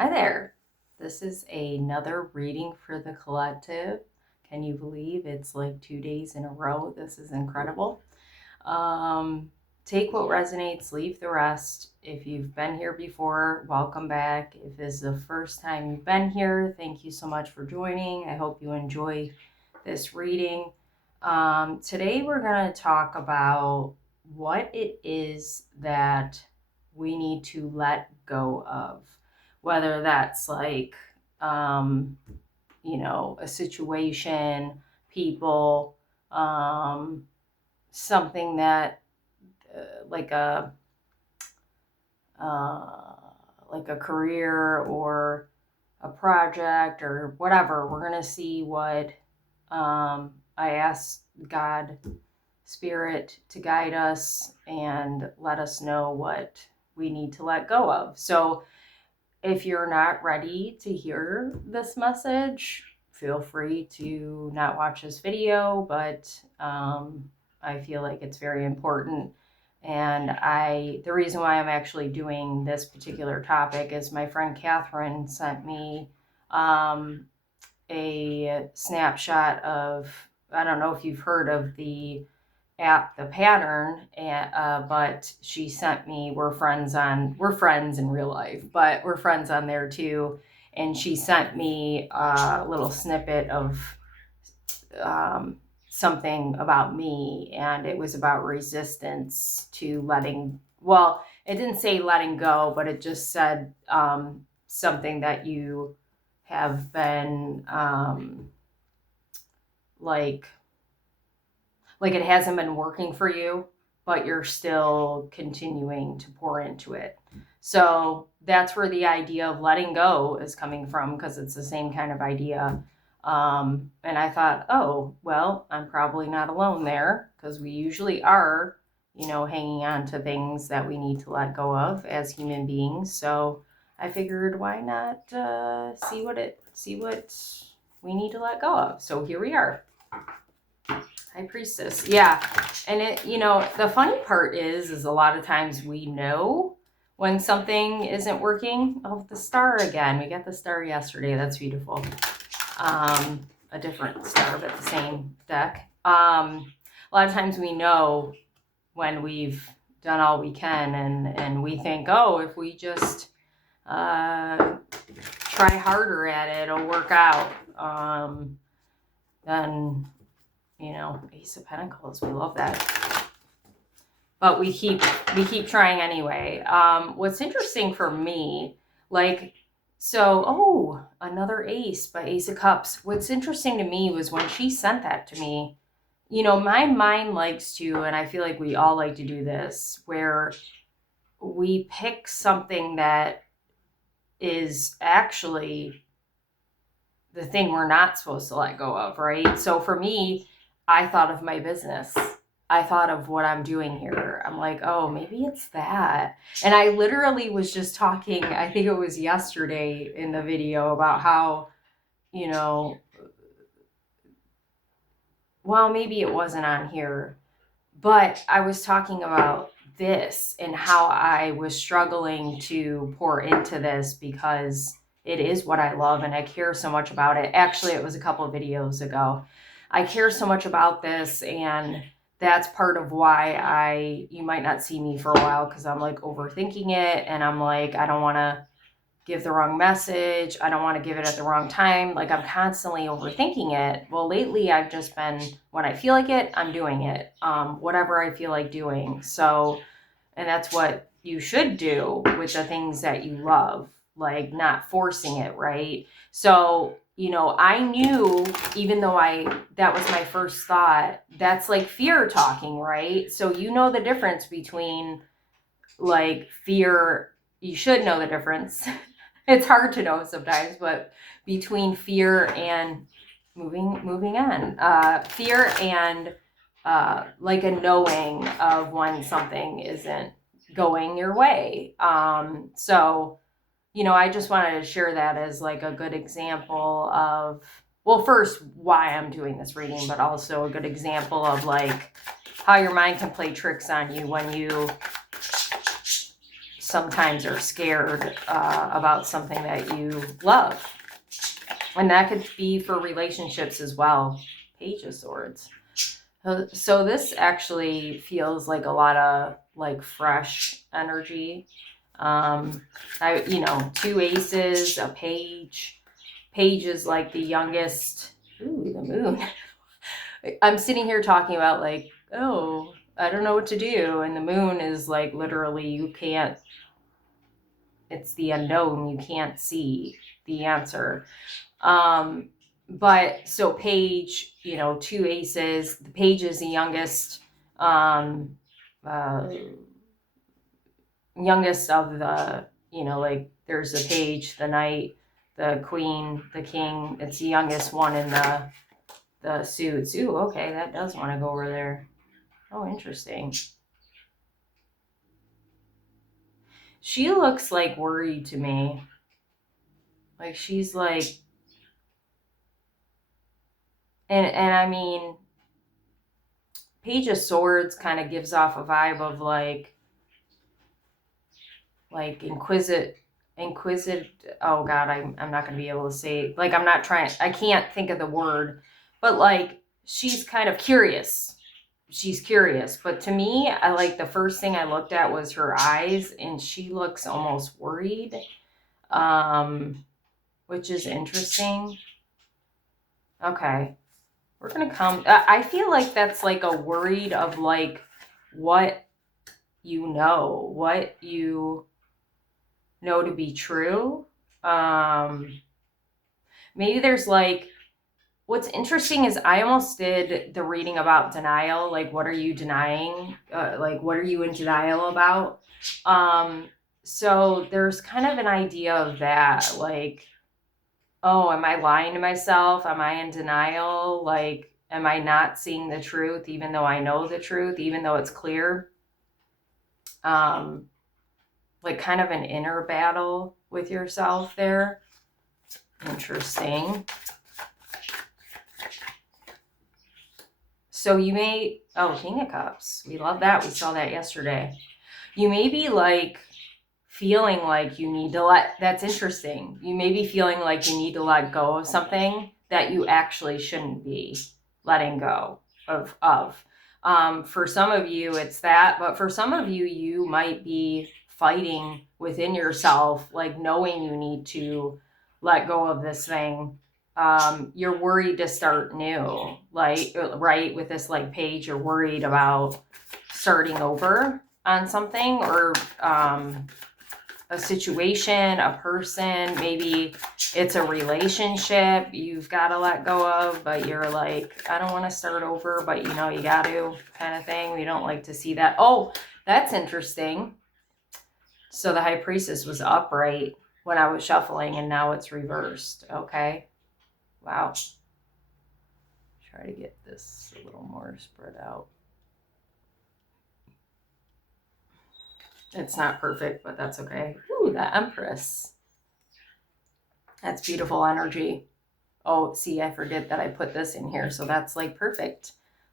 Hi there. This is another reading for the collective. Can you believe it's like 2 days in a row? This is incredible. Take what resonates, leave the rest. If you've been here before, welcome back. If this is the first time you've been here, thank you so much for joining. I hope you enjoy this reading. Today we're going to talk about what it is that we need to let go of, whether that's like, a situation, people, something that like a like a career or a project or whatever. We're gonna see what I asked God, Spirit, to guide us and let us know what we need to let go of. So if you're not ready to hear this message, feel free to not watch this video, but I feel like it's very important. And the reason why I'm actually doing this particular topic is my friend Catherine sent me a snapshot of, I don't know if you've heard of the app, The Pattern, but she sent me, we're friends in real life, but we're friends on there too. And she sent me a little snippet of something about me, and it was about resistance to it didn't say letting go, but it just said something that you have been like it hasn't been working for you, but you're still continuing to pour into it. So that's where the idea of letting go is coming from, because it's the same kind of idea. And I thought, oh, well, I'm probably not alone there, because we usually are, hanging on to things that we need to let go of as human beings. So I figured, why not see what we need to let go of. So here we are. High Priestess. Yeah. And the funny part is a lot of times we know when something isn't working. Oh, the star again. We got the star yesterday. That's beautiful. A different star, but the same deck. A lot of times we know when we've done all we can, and we think, oh, if we just try harder at it, it'll work out. Then Ace of Pentacles, we love that. But we keep trying anyway. What's interesting for me, another ace by Ace of Cups. What's interesting to me was when she sent that to me, my mind likes to, and I feel like we all like to do this, where we pick something that is actually the thing we're not supposed to let go of, right? So for me, I thought of my business. I thought of what I'm doing here. I'm like, oh, maybe it's that. And I literally was just talking, I think it was yesterday in the video, about how, well, maybe it wasn't on here, but I was talking about this and how I was struggling to pour into this because it is what I love and I care so much about it. Actually, it was a couple of videos ago. I care so much about this, and that's part of why you might not see me for a while, because I'm like overthinking it, and I'm like, I don't want to give the wrong message. I don't want to give it at the wrong time. Like, I'm constantly overthinking it. Well, lately I've just been, when I feel like it, I'm doing it. Whatever I feel like doing. So, and that's what you should do with the things that you love, like not forcing it, right? So, I knew, even though that was my first thought, that's like fear talking, right? So the difference between like fear, you should know the difference. It's hard to know sometimes, but between fear and moving on, fear and like a knowing of when something isn't going your way. So, I just wanted to share that as like a good example of, well, first, why I'm doing this reading, but also a good example of like how your mind can play tricks on you when you sometimes are scared about something that you love. And that could be for relationships as well. Page of Swords. So this actually feels like a lot of like fresh energy. Two aces, a page. Page is like the youngest. Ooh, the moon. I'm sitting here talking about like, oh, I don't know what to do. And the moon is like literally you can't, it's the unknown. You can't see the answer. But so page, two aces, the page is the youngest, youngest of the, like there's the page, the knight, the queen, the king. It's the youngest one in the suits. Ooh, okay, that does want to go over there. Oh, interesting. She looks like worried to me. Like she's like, and I mean, Page of Swords kind of gives off a vibe of like inquisitive. Oh God, I'm not gonna be able to say, like, I can't think of the word, but like she's kind of curious. She's curious, but to me, I like the first thing I looked at was her eyes, and she looks almost worried, which is interesting. Okay, we're gonna come. I feel like that's like a worried of like what what you know to be true. Maybe there's like, what's interesting is I almost did the reading about denial. Like, what are you denying? Like, what are you in denial about? So there's kind of an idea of that. Like, oh, am I lying to myself? Am I in denial? Like, am I not seeing the truth, even though I know the truth, even though it's clear? Like kind of an inner battle with yourself there. Interesting. So you may, King of Cups. We love that. We saw that yesterday. You may be like feeling like you need to that's interesting. You may be feeling like you need to let go of something that you actually shouldn't be letting go of. For some of you, it's that, but for some of you, you might be fighting within yourself, like knowing you need to let go of this thing. You're worried to start new, like, right, with this like page, you're worried about starting over on something, or a situation, a person, maybe it's a relationship you've got to let go of, but you're like, I don't want to start over, but you got to, kind of thing. We don't like to see that. Oh, that's interesting. So the High Priestess was upright when I was shuffling, and now it's reversed. Okay. Wow. Try to get this a little more spread out. It's not perfect, but that's okay. Ooh, the Empress. That's beautiful energy. Oh, see, I forget that I put this in here, so that's like perfect.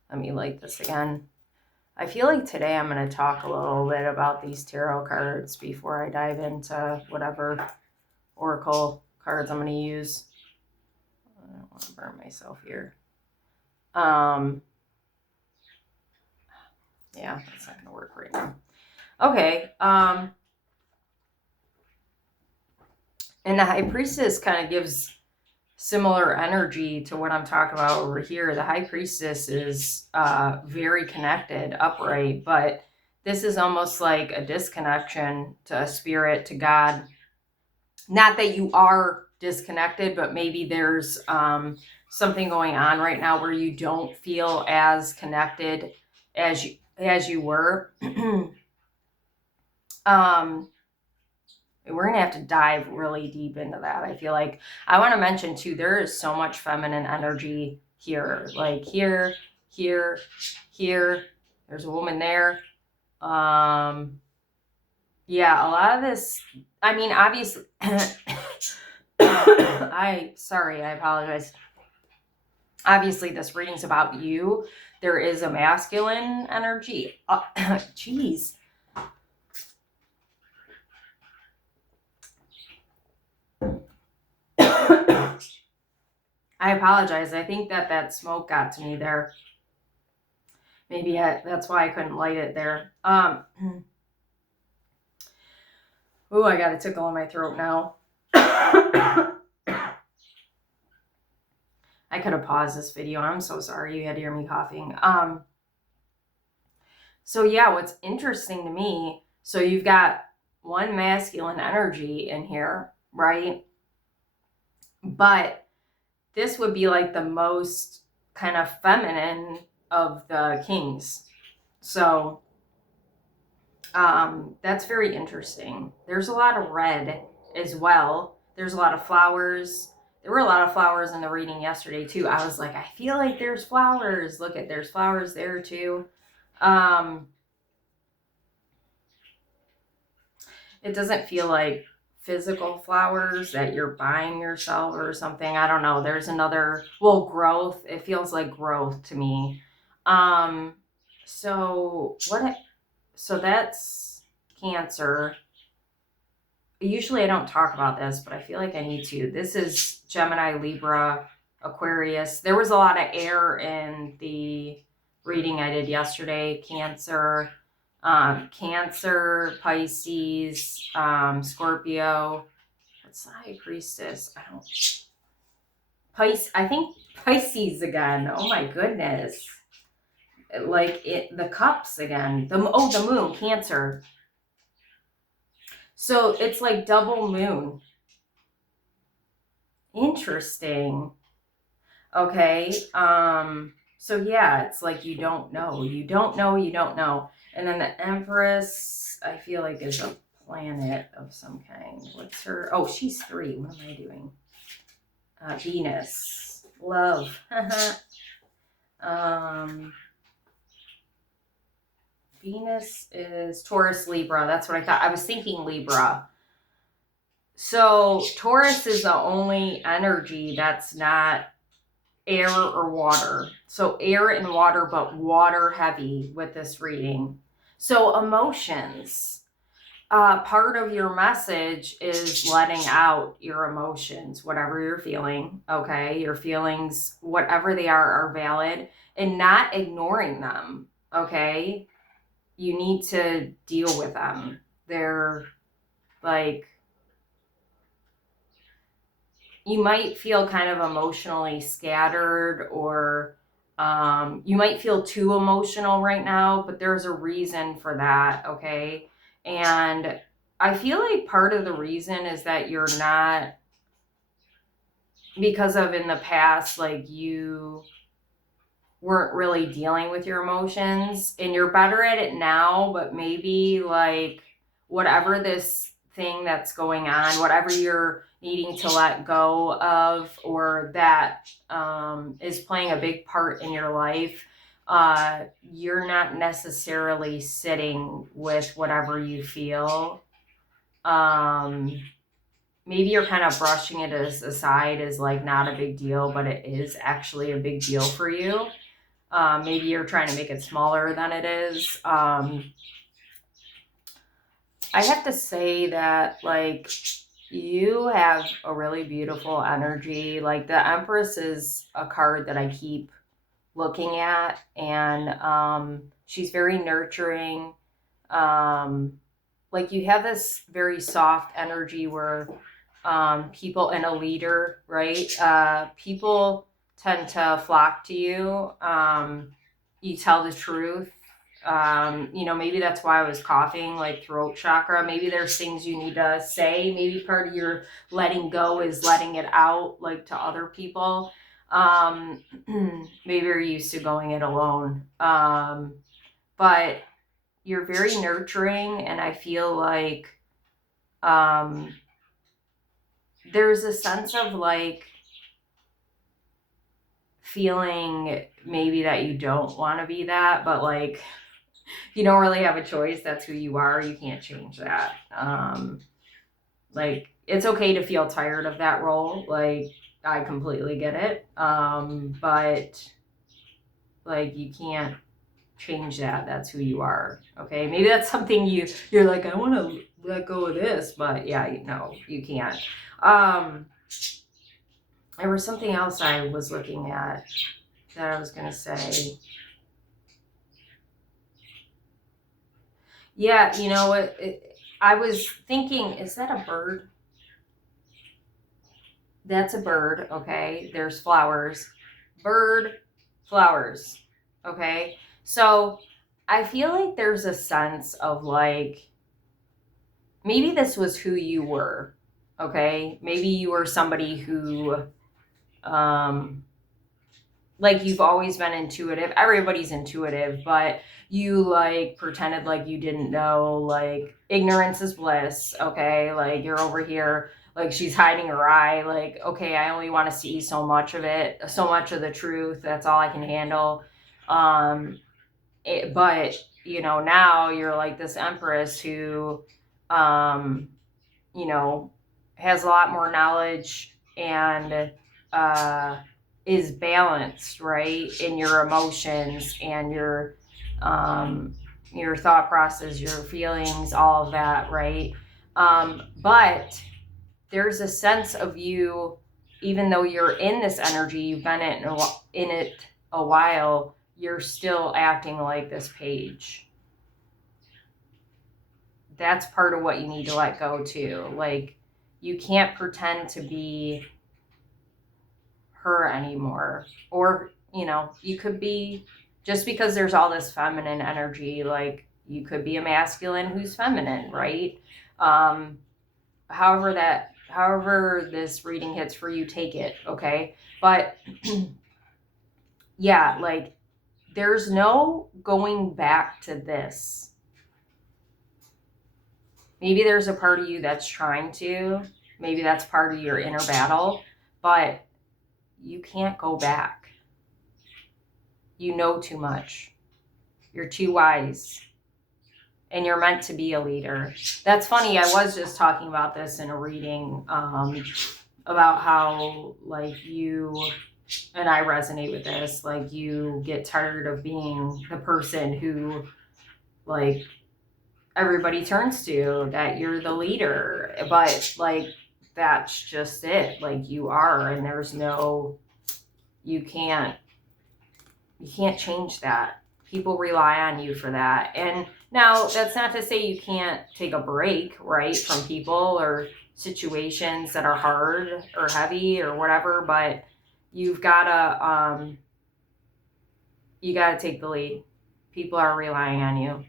Let me light this again. I feel like today I'm going to talk a little bit about these tarot cards before I dive into whatever oracle cards I'm going to use. I don't want to burn myself here. Yeah, that's not going to work right now. Okay. And the High Priestess kind of gives similar energy to what I'm talking about over here. The High Priestess is very connected, upright, but this is almost like a disconnection to a spirit, to God. Not that you are disconnected, but maybe there's something going on right now where you don't feel as connected as you were. We're going to have to dive really deep into that. I feel like I want to mention too, there is so much feminine energy here, like here, there's a woman there. Yeah, a lot of this, I mean, obviously, I apologize. Obviously this reading's about you. There is a masculine energy. Geez. I apologize. I think that smoke got to me there. Maybe that's why I couldn't light it there. Ooh, I got a tickle in my throat now. I could have paused this video. I'm so sorry you had to hear me coughing. So yeah, what's interesting to me, so you've got one masculine energy in here, right? But this would be like the most kind of feminine of the kings. So that's very interesting. There's a lot of red as well. There's a lot of flowers. There were a lot of flowers in the reading yesterday too. I was like, I feel like there's flowers. Look at, there's flowers there too. It doesn't feel like physical flowers that you're buying yourself or something. I don't know. There's another, well, growth. It feels like growth to me. So that's Cancer. Usually I don't talk about this, but I feel like I need to. This is Gemini, Libra, Aquarius. There was a lot of air in the reading I did yesterday. Cancer, Pisces, Scorpio. What's the High Priestess? I think Pisces again. Oh my goodness. Like the cups again. The moon, Cancer. So it's like double moon. Interesting. Okay. So yeah, it's like you don't know. And then the Empress, I feel like, is a planet of some kind. What's her? Oh, she's 3. What am I doing? Venus. Love. Venus is Taurus, Libra. That's what I thought. I was thinking Libra. So Taurus is the only energy that's not air or water. So air and water, but water heavy with this reading. So emotions. Part of your message is letting out your emotions, whatever you're feeling. Okay, your feelings, whatever they are valid, and not ignoring them. Okay, you need to deal with them. They're like, you might feel kind of emotionally scattered, or you might feel too emotional right now, but there's a reason for that, okay? And I feel like part of the reason is that you're not, because of in the past, like you weren't really dealing with your emotions, and you're better at it now, but maybe like whatever this thing that's going on, whatever you're needing to let go of, or that is playing a big part in your life, you're not necessarily sitting with whatever you feel. Maybe you're kind of brushing it aside as like not a big deal, but it is actually a big deal for you. Maybe you're trying to make it smaller than it is. I have to say that, like, you have a really beautiful energy. Like, the Empress is a card that I keep looking at, and she's very nurturing. Like, you have this very soft energy where people, and a leader, right? People tend to flock to you. You tell the truth. Maybe that's why I was coughing, like throat chakra. Maybe there's things you need to say. Maybe part of your letting go is letting it out, like, to other people. Maybe you're used to going it alone. But you're very nurturing, and I feel like there's a sense of like feeling maybe that you don't want to be that, but like you don't really have a choice. That's who you are. You can't change that. Like, it's okay to feel tired of that role. Like, I completely get it. But like, you can't change that. That's who you are. Okay, maybe that's something you're like, I want to let go of this, but yeah, no, you can't. There was something else I was looking at that I was going to say. Yeah, you know, I was thinking, is that a bird? That's a bird, okay? There's flowers. Bird, flowers, okay? So I feel like there's a sense of like, maybe this was who you were, okay? Maybe you were somebody who, um, like you've always been intuitive. Everybody's intuitive, but you like pretended like you didn't know, like ignorance is bliss, okay? Like you're over here, like she's hiding her eye, like, okay, I only want to see so much of it, so much of the truth. That's all I can handle. Um, but you know, now you're like this empress who, um, you know, has a lot more knowledge and uh, is balanced, right, in your emotions and your thought process, your feelings, all of that, right? But there's a sense of you, even though you're in this energy, you've been in it a while, you're still acting like this page. That's part of what you need to let go too. Like, you can't pretend to be her anymore. Or, you know, you could be, just because there's all this feminine energy, like you could be a masculine who's feminine, right? Um, however this reading hits for you, take it, okay? But yeah, like there's no going back to this. Maybe there's a part of you that's trying to, maybe that's part of your inner battle, but you can't go back. You know too much. You're too wise. And you're meant to be a leader. That's funny. I was just talking about this in a reading about how, like, you and I resonate with this. Like, you get tired of being the person who, like, everybody turns to, that you're the leader. But, like, that's just it. Like, you are, and there's no, you can't change that. People rely on you for that. And now that's not to say you can't take a break, right, from people or situations that are hard or heavy or whatever, but you've gotta you gotta take the lead. People are relying on you.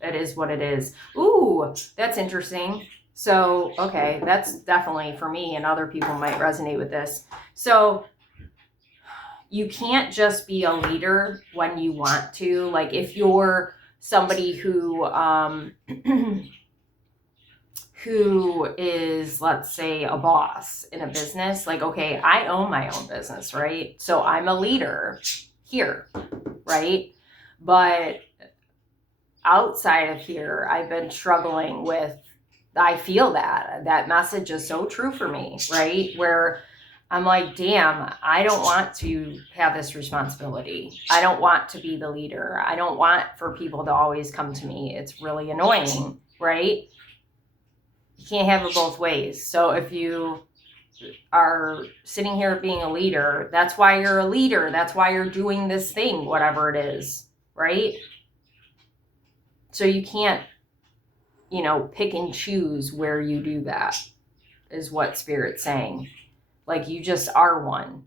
That is what it is. Ooh, that's interesting. So, okay, that's definitely for me, and other people might resonate with this. So you can't just be a leader when you want to. Like, if you're somebody who who is, let's say, a boss in a business, like, okay, I own my own business, right? So I'm a leader here, right? But outside of here, I've been struggling with, I feel that message is so true for me, right? Where I'm like, damn, I don't want to have this responsibility. I don't want to be the leader. I don't want for people to always come to me. It's really annoying, right? You can't have it both ways. So if you are sitting here being a leader, that's why you're a leader. That's why you're doing this thing, whatever it is, right? So you can't, you know, pick and choose where you do that, is what Spirit's saying. Like, you just are one,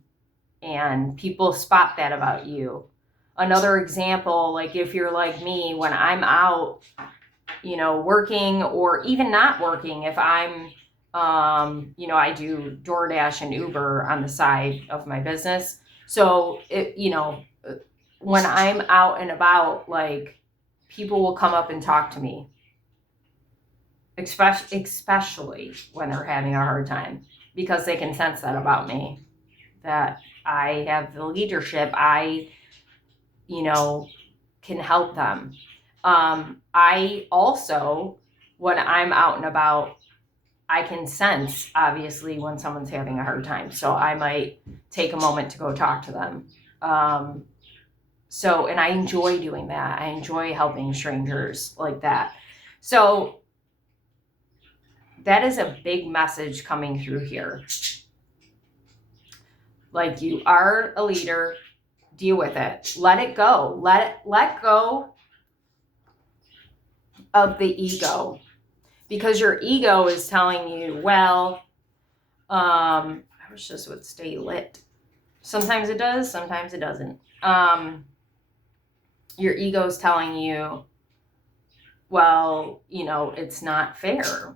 and people spot that about you. Another example, like if you're like me, when I'm out, you know, working or even not working, if I'm, you know, I do DoorDash and Uber on the side of my business. So, you know, when I'm out and about, like, people will come up and talk to me, especially when they're having a hard time, because they can sense that about me, that I have the leadership. I, you know, can help them. I also, when I'm out and about, I can sense, obviously, when someone's having a hard time. So I might take a moment to go talk to them. So, and I enjoy doing that. I enjoy helping strangers like that. So that is a big message coming through here. Like, you are a leader. Deal with it. Let it go. Let go of the ego, because your ego is telling you, well, I wish this would stay lit. Sometimes it does, sometimes it doesn't. Your ego is telling you, well, it's not fair.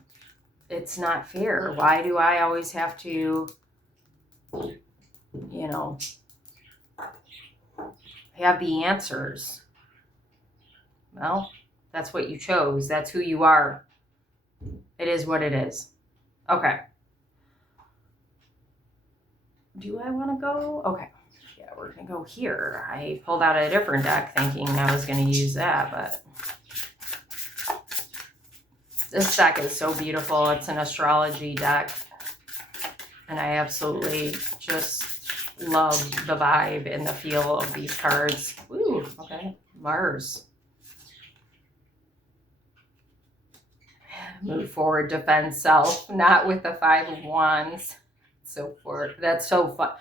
It's not fair. Why do I always have to, have the answers? Well, that's what you chose. That's who you are. It is what it is. Okay. Do I want to go? Okay. Yeah, we're going to go here. I pulled out a different deck thinking I was going to use that, but this deck is so beautiful. It's an astrology deck, and I absolutely just love the vibe and the feel of these cards. Ooh, okay. Mars. Move forward, defend self, not with the 5 of Wands. So forth. That's so fun.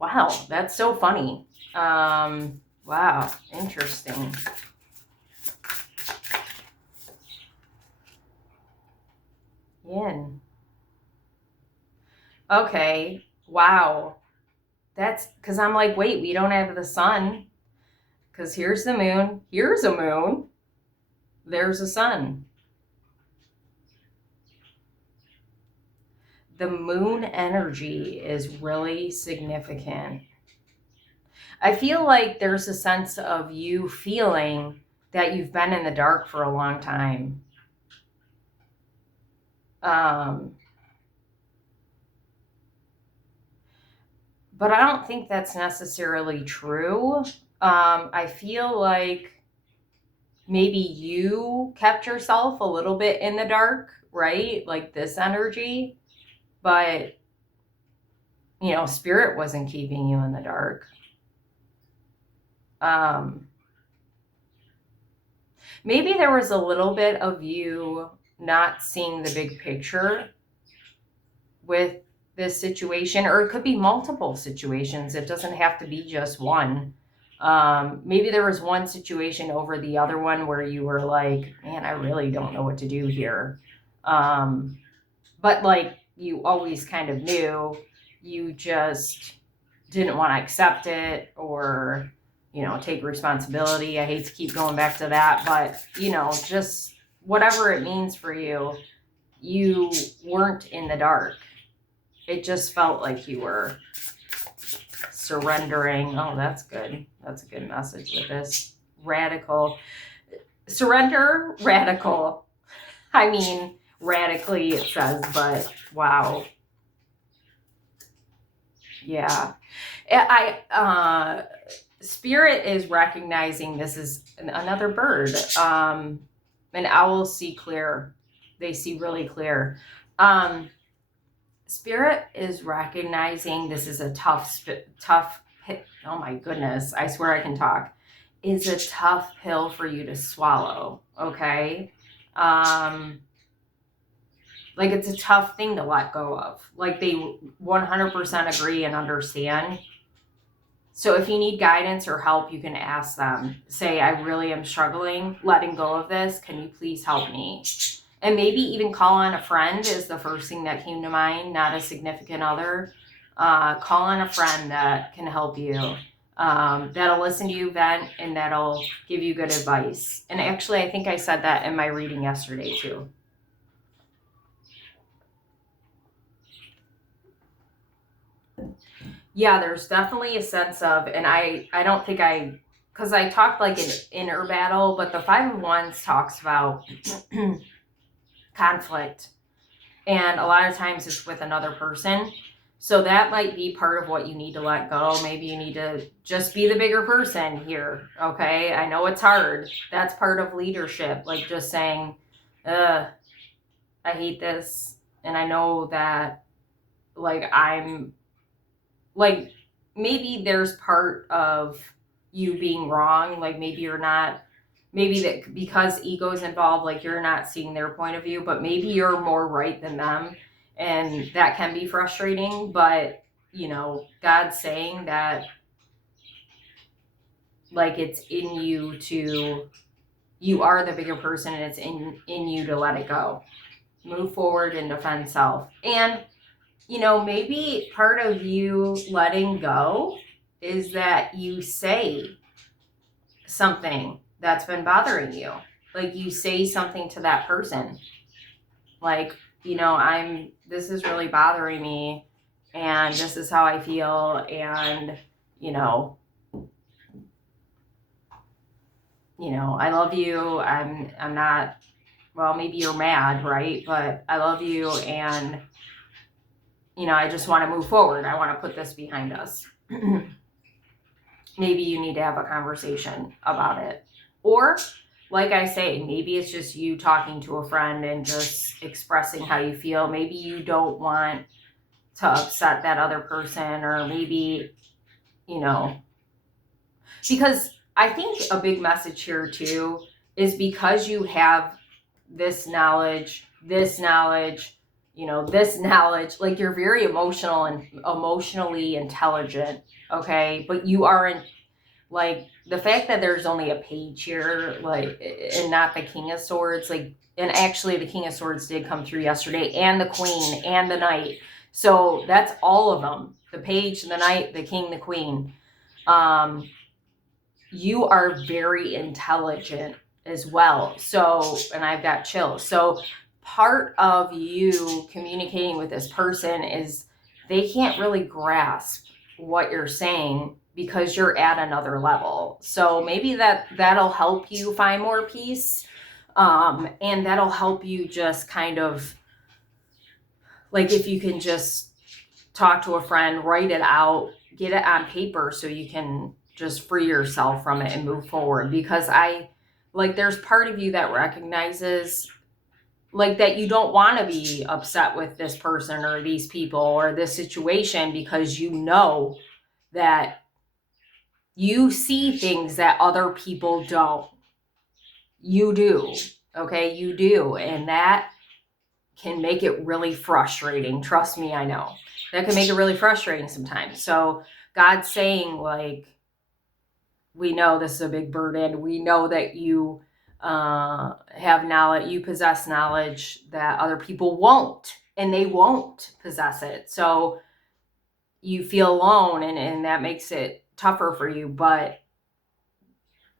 Wow, that's so funny. Wow, interesting. Yin. Okay, wow. That's because I'm like, wait, we don't have the sun. Because here's the moon. Here's a moon. There's a sun. The moon energy is really significant. I feel like there's a sense of you feeling that you've been in the dark for a long time. But I don't think that's necessarily true. I feel like maybe you kept yourself a little bit in the dark, right? Like this energy. But, spirit wasn't keeping you in the dark. Maybe there was a little bit of you not seeing the big picture with this situation, or it could be multiple situations. It doesn't have to be just one. Maybe there was one situation over the other one where you were like, man, I really don't know what to do here. But like you always kind of knew, you just didn't want to accept it or, take responsibility. I hate to keep going back to that, but, just whatever it means for you, you weren't in the dark. It just felt like you were surrendering. Oh, that's good. That's a good message with this. Radical. Surrender, radical. I mean, radically it says, but wow. Yeah. Spirit is recognizing this is another bird. An owl see clear. They see really clear. Spirit is recognizing this is a tough, oh my goodness, I swear I can talk, is a tough pill for you to swallow, okay? Like it's a tough thing to let go of. Like they 100% agree and understand. So if you need guidance or help, you can ask them. Say, I really am struggling letting go of this. Can you please help me? And maybe even call on a friend is the first thing that came to mind, not a significant other. Call on a friend that can help you, that'll listen to you vent, and that'll give you good advice. And actually, I think I said that in my reading yesterday too. Yeah, there's definitely a sense of, and I don't think because I talked like an inner battle, but the 5 of Wands talks about conflict. And a lot of times it's with another person. So that might be part of what you need to let go. Maybe you need to just be the bigger person here. Okay. I know it's hard. That's part of leadership. Like just saying, I hate this. And I know that like I'm like, maybe there's part of you being wrong. Like maybe you're not, maybe that because ego is involved, like you're not seeing their point of view, but maybe you're more right than them. And that can be frustrating, but God's saying that, like, it's in you you are the bigger person, and it's in you to let it go, move forward and defend self. And maybe part of you letting go is that you say something that's been bothering you. Like, you say something to that person, like, this is really bothering me, and this is how I feel, and I love you. I'm not, well, maybe you're mad, right? But I love you, and I just want to move forward. I want to put this behind us. Maybe you need to have a conversation about it. Or, like I say, maybe it's just you talking to a friend and just expressing how you feel. Maybe you don't want to upset that other person, or maybe, because I think a big message here too is, because you have this knowledge, this knowledge, like, you're very emotional and emotionally intelligent, okay? But you aren't, like, the fact that there's only a page here, like, and not the King of Swords, like, and actually the King of Swords did come through yesterday, and the Queen, and the Knight. So that's all of them. The page, the Knight, the King, the Queen. You are very intelligent as well. So, and I've got chills. So part of you communicating with this person is they can't really grasp what you're saying because you're at another level. So maybe that'll help you find more peace. And that'll help you just kind of, like, if you can just talk to a friend, write it out, get it on paper so you can just free yourself from it and move forward. Because there's part of you that recognizes, like, that you don't want to be upset with this person or these people or this situation, because you know that you see things that other people don't. You do. Okay, you do. And that can make it really frustrating. Trust me, I know. That can make it really frustrating sometimes. So God's saying, like, we know this is a big burden. We know that you have knowledge, you possess knowledge that other people won't, and they won't possess it. So you feel alone, and that makes it tougher for you. But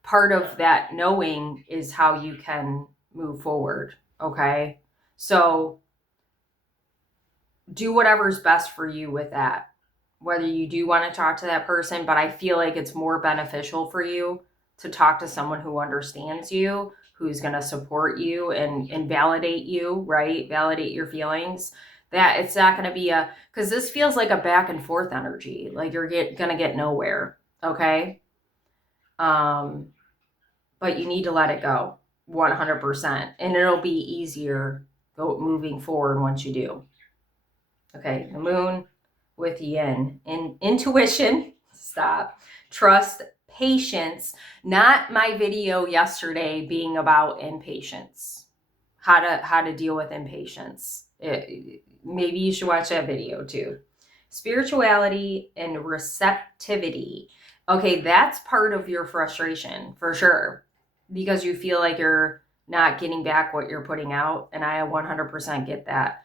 part of that knowing is how you can move forward. Okay. So do whatever's best for you with that. Whether you do want to talk to that person, but I feel like it's more beneficial for you to talk to someone who understands you, who's going to support you and validate you, right? Validate your feelings. That it's not going to be because this feels like a back and forth energy. Like, you're going to get nowhere. Okay. But you need to let it go 100%. And it'll be easier moving forward once you do. Okay. The moon with yin, intuition, stop, trust, patience. Not my video yesterday being about impatience, how to deal with impatience. Maybe you should watch that video too. Spirituality and receptivity. Okay, that's part of your frustration for sure, because you feel like you're not getting back what you're putting out, and I 100% get that.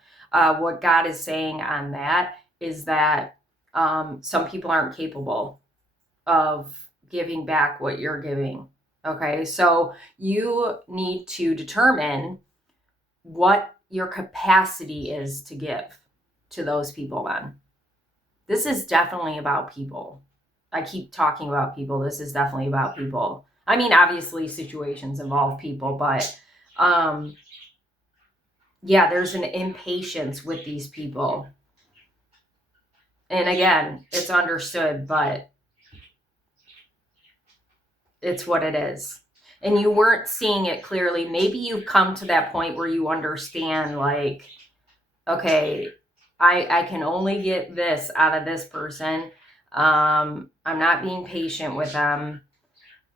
What God is saying on that is that some people aren't capable of giving back what you're giving. Okay, so you need to determine what your capacity is to give to those people then. This is definitely about people. I keep talking about people. This is definitely about people. I mean, obviously situations involve people, but yeah, there's an impatience with these people. And again, it's understood, but it's what it is. And you weren't seeing it clearly. Maybe you've come to that point where you understand, like, okay, I can only get this out of this person. I'm not being patient with them.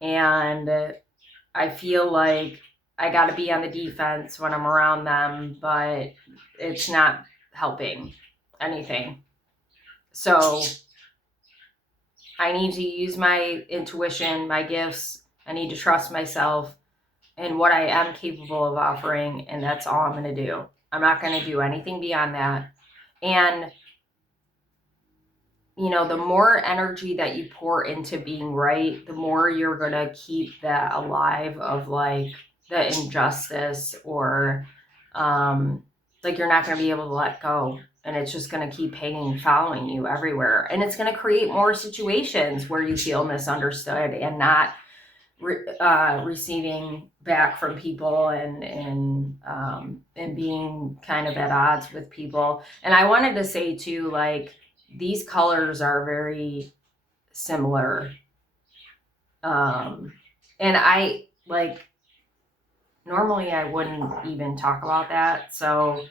And I feel like I got to be on the defense when I'm around them, but it's not helping anything. So I need to use my intuition, my gifts. I need to trust myself and what I am capable of offering. And that's all I'm going to do. I'm not going to do anything beyond that. And, you know, the more energy that you pour into being right, the more you're going to keep that alive of like the injustice or like you're not going to be able to let go. And it's just going to keep following you everywhere. And it's going to create more situations where you feel misunderstood and not receiving back from people and being kind of at odds with people. And I wanted to say too, like, these colors are very similar. And I like, normally I wouldn't even talk about that. So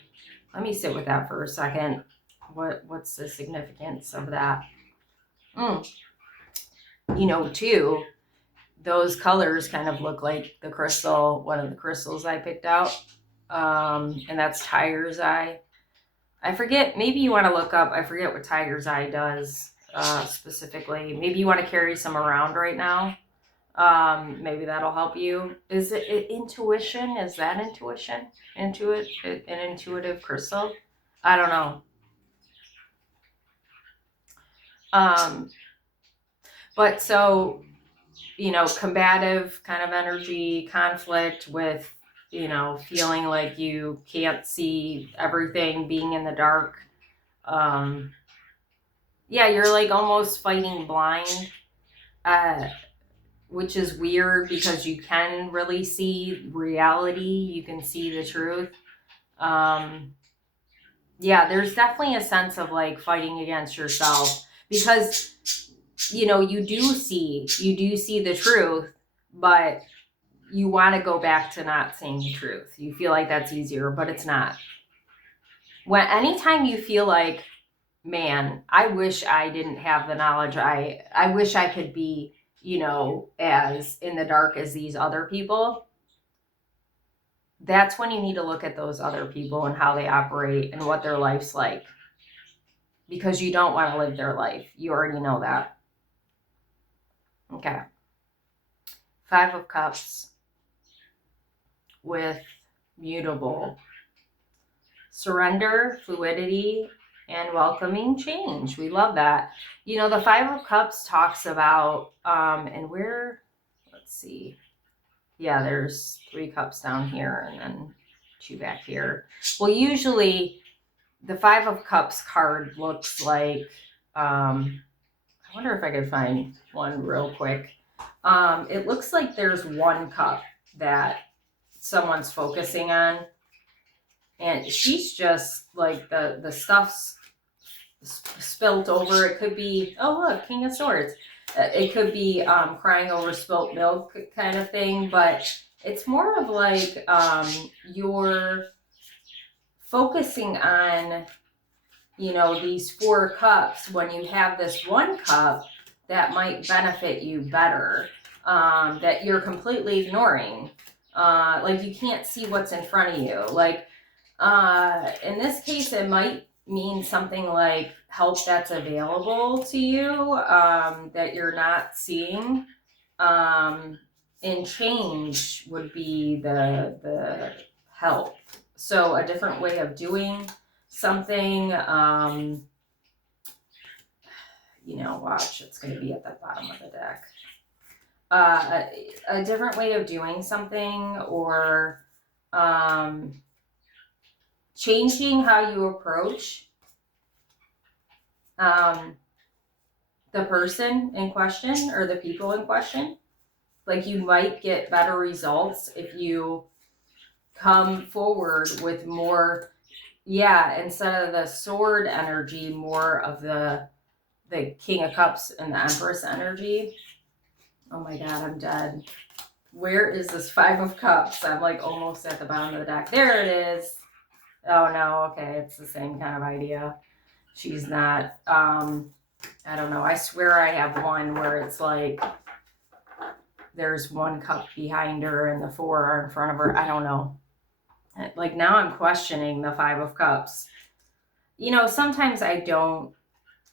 let me sit with that for a second. What's the significance of that? You know, too, those colors kind of look like the crystal, one of the crystals I picked out. And that's tiger's eye. I forget, maybe you want to look up, I forget what tiger's eye does specifically. Maybe you want to carry some around right now. Maybe that'll help you. Is it intuition? Is that intuition? An intuitive crystal? I don't know. But so, you know, combative kind of energy, conflict with, you know, feeling like you can't see everything, being in the dark. Yeah, you're like almost fighting blind, which is weird because you can really see reality. You can see the truth. Yeah, there's definitely a sense of like fighting against yourself because, you know, you do see the truth, but you want to go back to not seeing the truth. You feel like that's easier, but it's not. Anytime you feel like, man, I wish I didn't have the knowledge. I wish I could be, you know, as in the dark as these other people. That's when you need to look at those other people and how they operate and what their life's like. Because you don't want to live their life. You already know that. Okay. 5 of Cups with mutable. Surrender, fluidity, and welcoming change. We love that. You know, the 5 of Cups talks about, and let's see. Yeah, there's 3 cups down here and then 2 back here. Well, usually the 5 of Cups card looks like, I wonder if I could find one real quick. It looks like there's 1 cup that someone's focusing on. And she's just like the stuff's spilt over. It could be, oh look, King of Swords. It could be crying over spilt milk kind of thing, but it's more of like you're focusing on, you know, these 4 cups when you have this 1 cup that might benefit you better, that you're completely ignoring. Like you can't see what's in front of you. Like in this case, it might mean something like help that's available to you that you're not seeing. And change would be the help. So a different way of doing something, you know, watch, it's going to be at the bottom of the deck. A different way of doing something, or changing how you approach the person in question or the people in question. Like you might get better results if you come forward with more, instead of the sword energy, more of the King of Cups and the Empress energy. Oh my God, I'm dead. Where is this 5 of Cups? I'm like almost at the bottom of the deck. There it is. Oh no, okay, it's the same kind of idea. She's not, I don't know. I swear I have one where it's like there's 1 cup behind her and the 4 are in front of her. I don't know. Like now I'm questioning the 5 of Cups. You know, sometimes I don't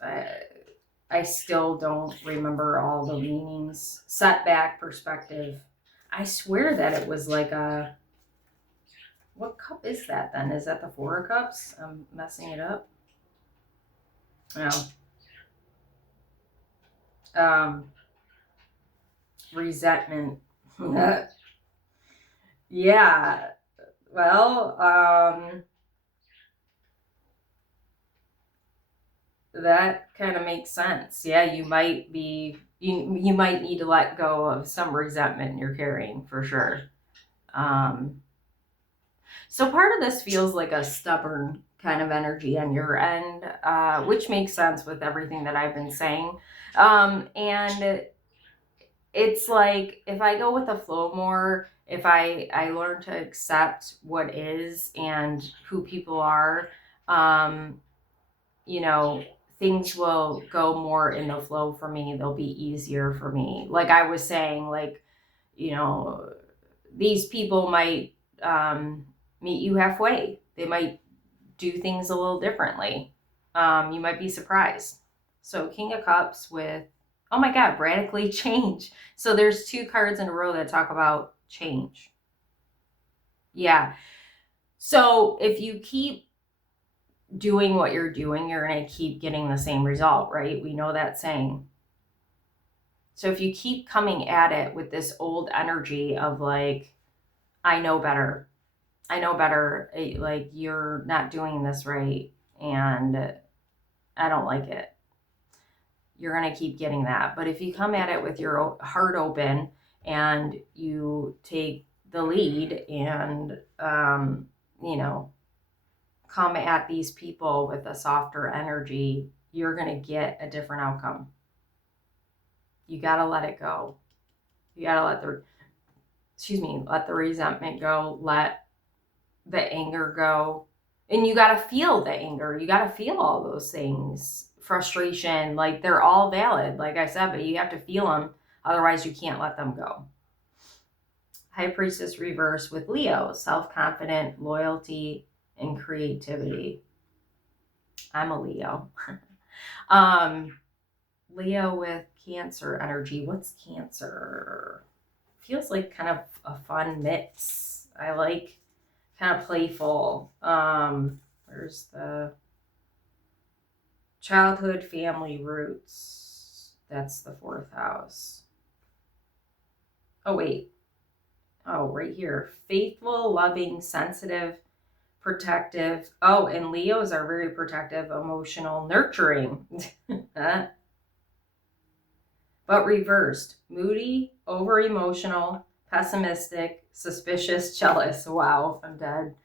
I still don't remember all the meanings. Setback, perspective. I swear that it was like a. What cup is that then? Is that the Four of Cups? I'm messing it up. No. Resentment. Yeah. Well, that kind of makes sense. Yeah, you might need to let go of some resentment you're carrying for sure. Um, so part of this feels like a stubborn kind of energy on your end, which makes sense with everything that I've been saying. And it's like if I go with the flow more, if I learn to accept what is and who people are, um, you know, things will go more in the flow for me. They'll be easier for me. Like I was saying, like, you know, these people might meet you halfway. They might do things a little differently. You might be surprised. So King of Cups with, oh my God, radically change. So there's two cards in a row that talk about change. Yeah. So if you keep doing what you're doing, you're going to keep getting the same result, right? We know that saying. So if you keep coming at it with this old energy of like, I know better, like you're not doing this right, and I don't like it, you're going to keep getting that. But if you come at it with your heart open and you take the lead and, you know, come at these people with a softer energy, you're going to get a different outcome. You got to let it go. You got to let the resentment go, let the anger go. And you got to feel the anger. You got to feel all those things. Frustration, like they're all valid, like I said, but you have to feel them. Otherwise, you can't let them go. High Priestess reverse with Leo, self-confident, loyalty, and creativity. I'm a Leo. Leo with Cancer energy. What's Cancer? Feels like kind of a fun mix. I like kind of playful. Where's the childhood family roots? That's the fourth house. Oh, wait. Oh, right here. Faithful, loving, sensitive, protective. Oh, and Leos are very protective, emotional, nurturing. But reversed. Moody, over emotional, pessimistic, suspicious, jealous. Wow, I'm dead.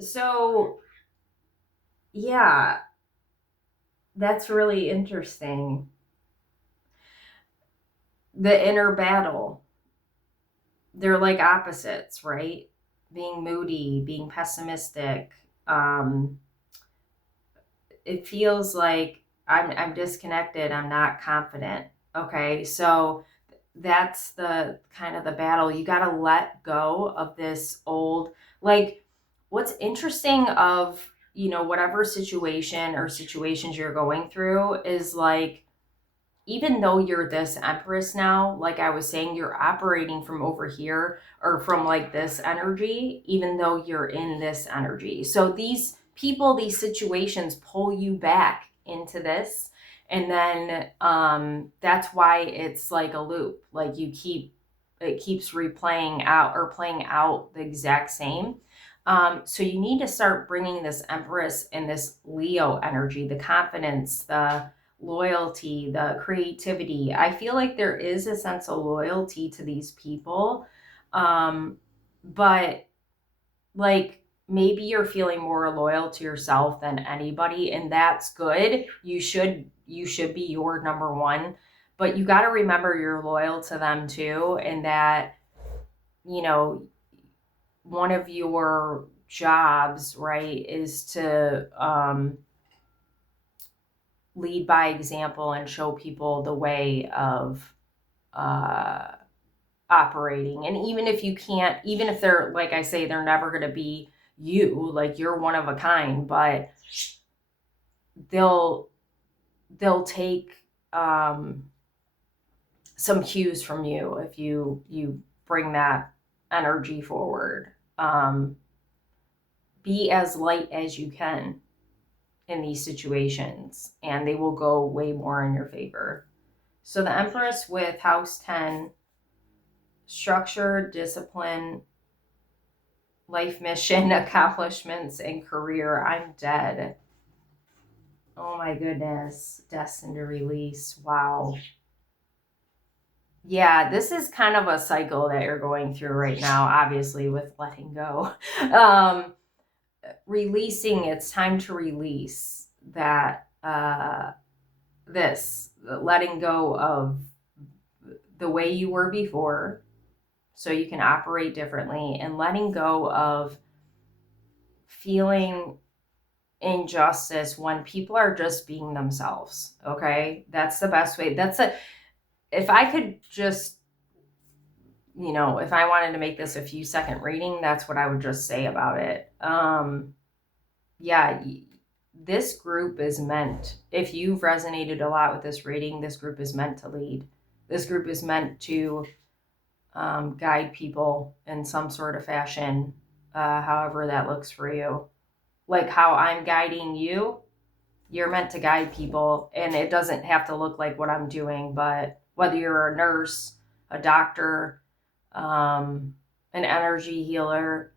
So yeah, that's really interesting. The inner battle. They're like opposites, right? Being moody, being pessimistic. It feels like I'm disconnected, I'm not confident. Okay, so that's the kind of the battle. You got to let go of this old, like, what's interesting of, you know, whatever situation or situations you're going through is like, even though you're this Empress now, like I was saying, you're operating from over here or from like this energy, even though you're in this energy. So these people, these situations pull you back into this. And then that's why it's like a loop. Like it keeps replaying out or playing out the exact same. So you need to start bringing this Empress and this Leo energy, the confidence, the loyalty, the creativity. I feel like there is a sense of loyalty to these people. But like maybe you're feeling more loyal to yourself than anybody, and that's good. You should be your number one, but you got to remember you're loyal to them too, and that, you know, one of your jobs, right, is to lead by example and show people the way of operating. And even if you can't, even if they're, like I say, they're never going to be you, like you're one of a kind, but they'll take some cues from you if you bring that energy forward. Be as light as you can in these situations, and they will go way more in your favor. So the Empress with House 10, structure, discipline, life mission, accomplishments, and career. I'm dead. Oh my goodness. Destined to release. Wow. Yeah, this is kind of a cycle that you're going through right now, obviously, with letting go. Releasing, it's time to release that, letting go of the way you were before so you can operate differently, and letting go of feeling injustice when people are just being themselves. Okay, that's the best way. If I could just, if I wanted to make this a few second reading, that's what I would just say about it. Yeah, this group is meant, if you've resonated a lot with this reading, this group is meant to lead. This group is meant to guide people in some sort of fashion, however that looks for you. Like how I'm guiding you, you're meant to guide people, and it doesn't have to look like what I'm doing, but whether you're a nurse, a doctor, an energy healer,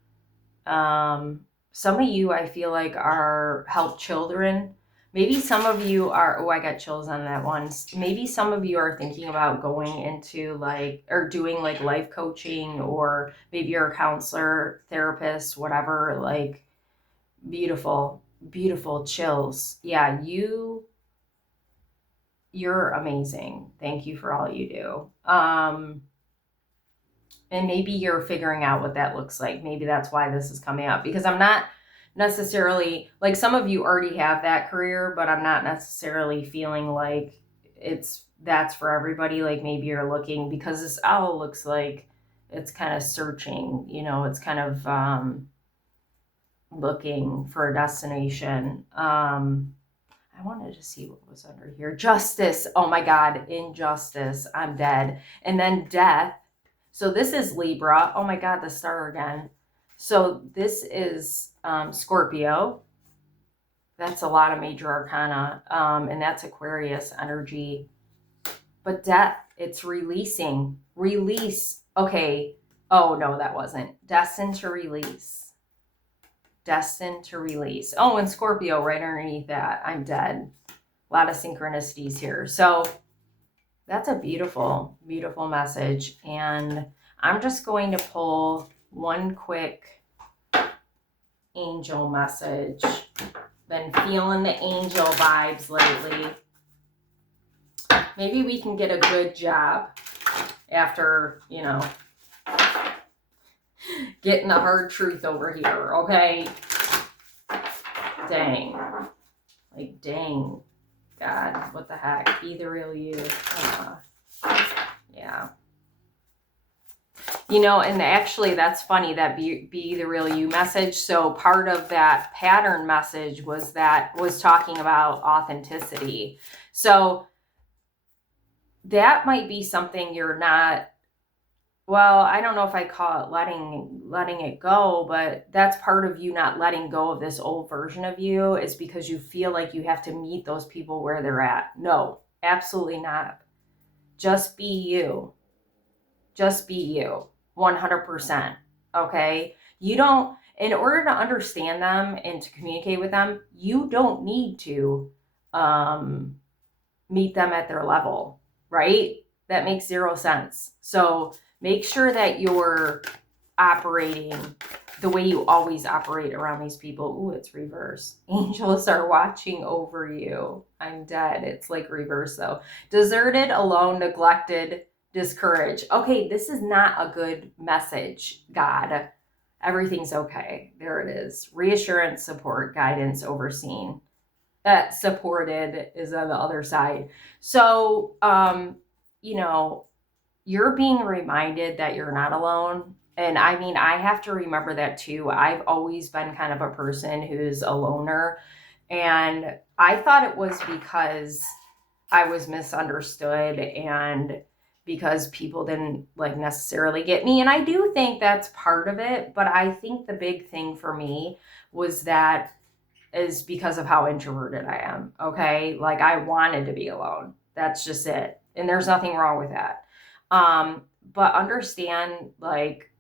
some of you I feel like are help children. Maybe some of you are, I got chills on that one. Maybe some of you are thinking about going into or doing life coaching, or maybe you're a counselor, therapist, whatever, beautiful, beautiful chills. Yeah, you're amazing. Thank you for all you do. And maybe you're figuring out what that looks like. Maybe that's why this is coming up, because I'm not necessarily, some of you already have that career, but I'm not necessarily feeling like that's for everybody. Maybe you're looking, because this owl looks like it's kind of searching, it's kind of looking for a destination. I wanted to see what was under here. Justice. Oh my God. Injustice. I'm dead. And then death. So this is Libra. Oh my God, the star again. So this is Scorpio. That's a lot of major arcana. And that's Aquarius energy. But death, it's releasing. Release. Okay. Oh no, that wasn't. Destined to release. Destined to release. Oh, and Scorpio right underneath that. I'm dead. A lot of synchronicities here. So that's a beautiful, beautiful message. And I'm just going to pull one quick angel message. Been feeling the angel vibes lately. Maybe we can get a good job after, getting the hard truth over here, okay? Dang. Dang. God, what the heck? Be the real you. Yeah. And actually that's funny, that be the real you message. So part of that pattern message was talking about authenticity. So that might be something you're not, I don't know if I call it letting it go, but that's part of you not letting go of this old version of you, is because you feel like you have to meet those people where they're at. No, absolutely not. Just be you. Just be you. 100%. Okay? In order to understand them and to communicate with them, you don't need to meet them at their level, right? That makes zero sense. So make sure that you're operating the way you always operate around these people. Ooh, it's reverse. Angels are watching over you. I'm dead. It's reverse though. Deserted, alone, neglected, discouraged. Okay, this is not a good message, God. Everything's okay. There it is. Reassurance, support, guidance, overseen. Supported is on the other side. So, you're being reminded that you're not alone. And I mean, I have to remember that too. I've always been kind of a person who's a loner. And I thought it was because I was misunderstood and because people didn't like necessarily get me. And I do think that's part of it. But I think the big thing for me was that is because of how introverted I am. Okay. Like I wanted to be alone. That's just it. And there's nothing wrong with that. But understand, like,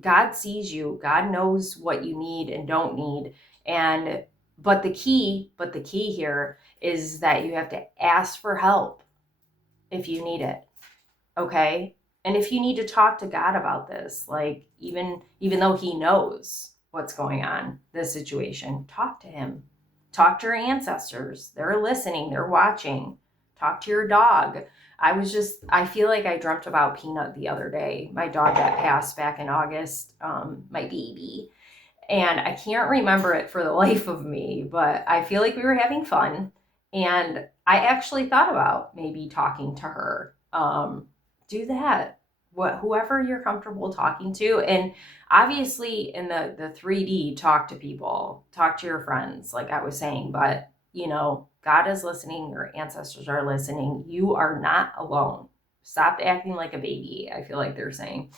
God sees you. God knows what you need and don't need. And but the key here is that you have to ask for help if you need it. Okay? And if you need to talk to God about this, like even though he knows what's going on, this situation, talk to him. Talk to your ancestors. They're listening, they're watching. Talk to your dog. I feel like I dreamt about Peanut the other day, my dog that passed back in August, my baby. And I can't remember it for the life of me, but I feel like we were having fun. And I actually thought about maybe talking to her. Do that. Whoever you're comfortable talking to. And obviously in the 3D, talk to people, talk to your friends, like I was saying, but God is listening, your ancestors are listening. You are not alone. Stop acting like a baby, I feel like they're saying.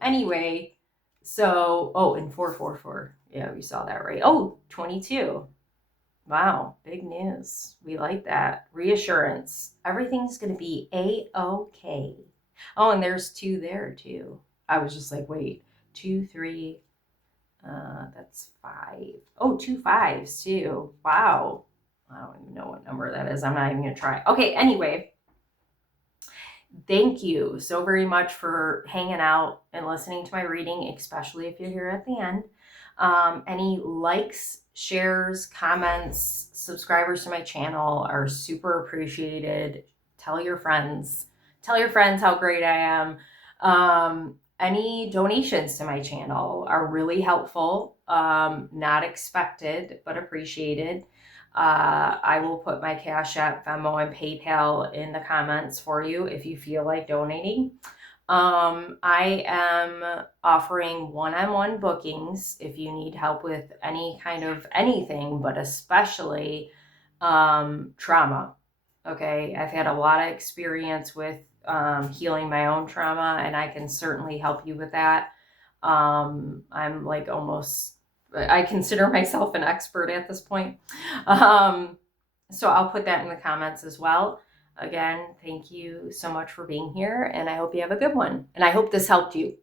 Anyway, so, and 444. Yeah, we saw that, right? Oh, 22. Wow, big news. We like that. Reassurance. Everything's going to be A-okay. Oh, and there's 2 there too. I was just like, wait, 2, 3, that's 5. Oh, 2 5s too. Wow. I don't even know what number that is. I'm not even going to try. Okay, anyway. Thank you so very much for hanging out and listening to my reading, especially if you're here at the end. Any likes, shares, comments, subscribers to my channel are super appreciated. Tell your friends how great I am. Any donations to my channel are really helpful. Not expected, but appreciated. I will put my Cash App, Venmo, and PayPal in the comments for you if you feel like donating. I am offering one-on-one bookings if you need help with any kind of anything, but especially trauma. Okay, I've had a lot of experience with healing my own trauma, and I can certainly help you with that. I'm like I consider myself an expert at this point. So I'll put that in the comments as well. Again, thank you so much for being here, and I hope you have a good one. And I hope this helped you.